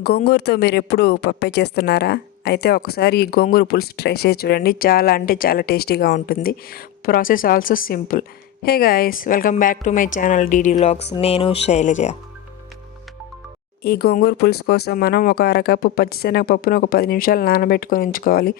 గోంగూరతో మీరు ఎప్పుడు పప్పే చేస్తున్నారా? అయితే ఒకసారి ఈ గోంగూర పులుసు ట్రై చేసి చూడండి. చాలా అంటే చాలా టేస్టీగా ఉంటుంది. Process also simple. Hey guys welcome back to my channel DD vlogs. నేను శైలజ. ఈ గోంగూర పులుసు కోసం మనం ఒక అరకప్పు పచ్చిశనగపప్పును ఒక పది నిమిషాలు నానబెట్టుకొని ఉంచుకోవాలి.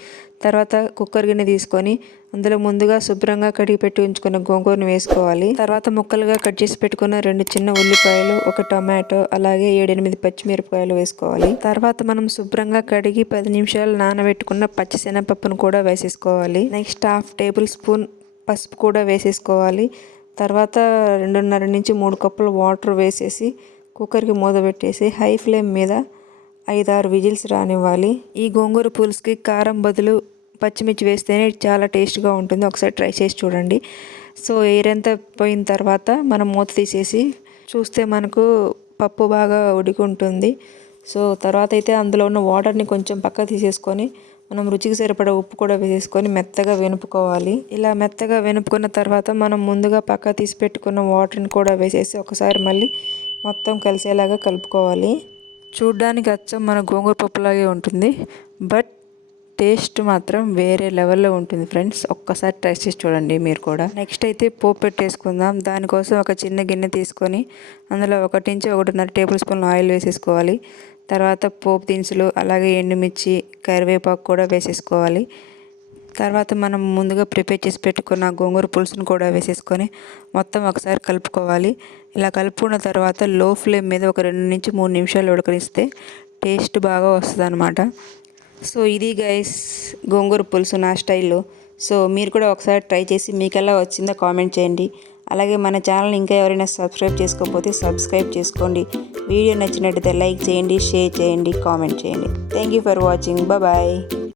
తర్వాత కుక్కర్ గిన్నె తీసుకొని అందులో ముందుగా శుభ్రంగా కడిగి పెట్టి ఉంచుకున్న గోంగూరను వేసుకోవాలి. తర్వాత ముక్కలుగా కట్ చేసి పెట్టుకున్న రెండు చిన్న ఉల్లిపాయలు ఒక టొమాటో అలాగే ఏడెనిమిది పచ్చిమిరపకాయలు వేసుకోవాలి. తర్వాత మనం శుభ్రంగా కడిగి పది నిమిషాలు నానబెట్టుకున్న పచ్చిశనగపప్పును కూడా వేసేసుకోవాలి. నెక్స్ట్ హాఫ్ టేబుల్ స్పూన్ పసుపు కూడా వేసేసుకోవాలి. తర్వాత రెండున్నర నుంచి మూడు కప్పులు వాటర్ వేసేసి కుక్కర్కి మూత పెట్టేసి హై ఫ్లేమ్ మీద ఐదారు విజిల్స్ రానివ్వాలి. ఈ గోంగూర పులుసుకి కారం బదులు పచ్చిమిర్చి వేస్తేనే చాలా టేస్ట్గా ఉంటుంది. ఒకసారి ట్రై చేసి చూడండి. సో ఎయిర్ పోయిన తర్వాత మనం మూత తీసేసి చూస్తే మనకు పప్పు బాగా ఉడికుంటుంది. సో తర్వాత అయితే అందులో ఉన్న వాటర్ని కొంచెం పక్క తీసేసుకొని మనం రుచికి సరిపడ ఉప్పు కూడా వేసేసుకొని మెత్తగా వెనుపుకోవాలి. ఇలా మెత్తగా వెనుపుకున్న తర్వాత మనం ముందుగా పక్క తీసి పెట్టుకున్న వాటర్ని కూడా వేసేసి ఒకసారి మళ్ళీ మొత్తం కలిసేలాగా కలుపుకోవాలి. చూడ్డానికి అచ్చం మన గోంగూర పప్పులాగే ఉంటుంది. బట్ టేస్ట్ మాత్రం వేరే లెవెల్లో ఉంటుంది ఫ్రెండ్స్. ఒక్కసారి ట్రై చేసి చూడండి మీరు కూడా. నెక్స్ట్ అయితే పోపు పెట్టేసుకుందాం. దానికోసం ఒక చిన్న గిన్నె తీసుకొని అందులో ఒకటి నుంచి ఒకటిన్నర టేబుల్ స్పూన్ ఆయిల్ వేసేసుకోవాలి. తర్వాత పోపు దినుసులు అలాగే ఎండుమిర్చి కరివేపాకు కూడా వేసేసుకోవాలి. తర్వాత మనం ముందుగా ప్రిపేర్ చేసి పెట్టుకున్న గోంగూర పులుసును కూడా వేసేసుకొని మొత్తం ఒకసారి కలుపుకోవాలి. ఇలా కలుపుకున్న తర్వాత లో ఫ్లేమ్ మీద ఒక రెండు నుంచి మూడు నిమిషాలు ఉడకనిస్తే టేస్ట్ బాగా వస్తుంది అనమాట సో ఇది గైస్ గోంగూర పులుసు నా స్టైల్లో సో మీరు కూడా ఒకసారి ట్రై చేసి మీకు ఎలా వచ్చిందో కామెంట్ చేయండి. అలాగే మన ఛానల్ ఇంకా ఎవరైనా సబ్స్క్రైబ్ చేసుకోకపోతే సబ్స్క్రైబ్ చేసుకోండి. వీడియో నచ్చినట్టయితే లైక్ చేయండి షేర్ చేయండి కామెంట్ చేయండి. Thank you for watching bye